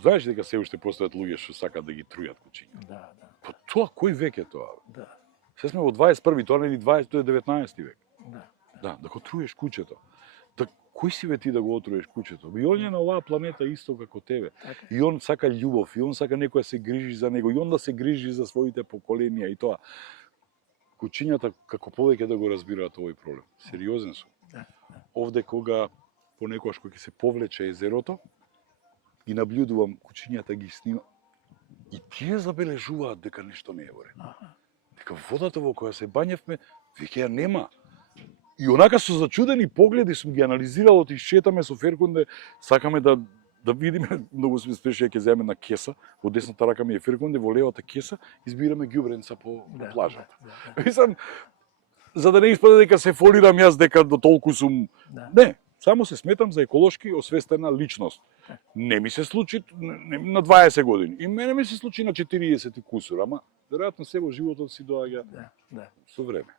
знаеш дека се уште постојат луѓе што сакаат да ги трујат кучиња. Да, да. Па тоа кој век е тоа? Да. Се сме во 21-ви, тоа не е 20, тоа е 19-ти век. Да. Да, да го труеш кучето. Да кој си ве ти да го отруеш кучето? И он е на оваа планета исто како тебе. Така. И он сака љубов, и он сака некој да се грижи за него, и он да се грижи за своите поколенија и тоа. Кучињата како повеќе да го разбираат овој проблем. Сериозен сум. Да. Овде кога понекогаш кога ќе се повлече езерото, ги наблюдувам кучињата ги снима и тие забележуваат дека нешто не е во ред. Дека водата во која се бањевме веќе ја нема. И онака со зачудени погледи сум ги анализирал, оти шетаме со Феркунде, сакаме да видиме, многу сме спешни ќе земеме на кеса, во десната рака ми е Феркунде, во левата кеса, избираме ѓубренца по плажата. Мислам, за да не испаде дека се фолирам јас дека до толку сум... Не, само се сметам за еколошки освестена личност. Не ми се случи на 20 години. И мене ми се случи на 40 кусур, ама веројатно се во животот си доаѓа со време.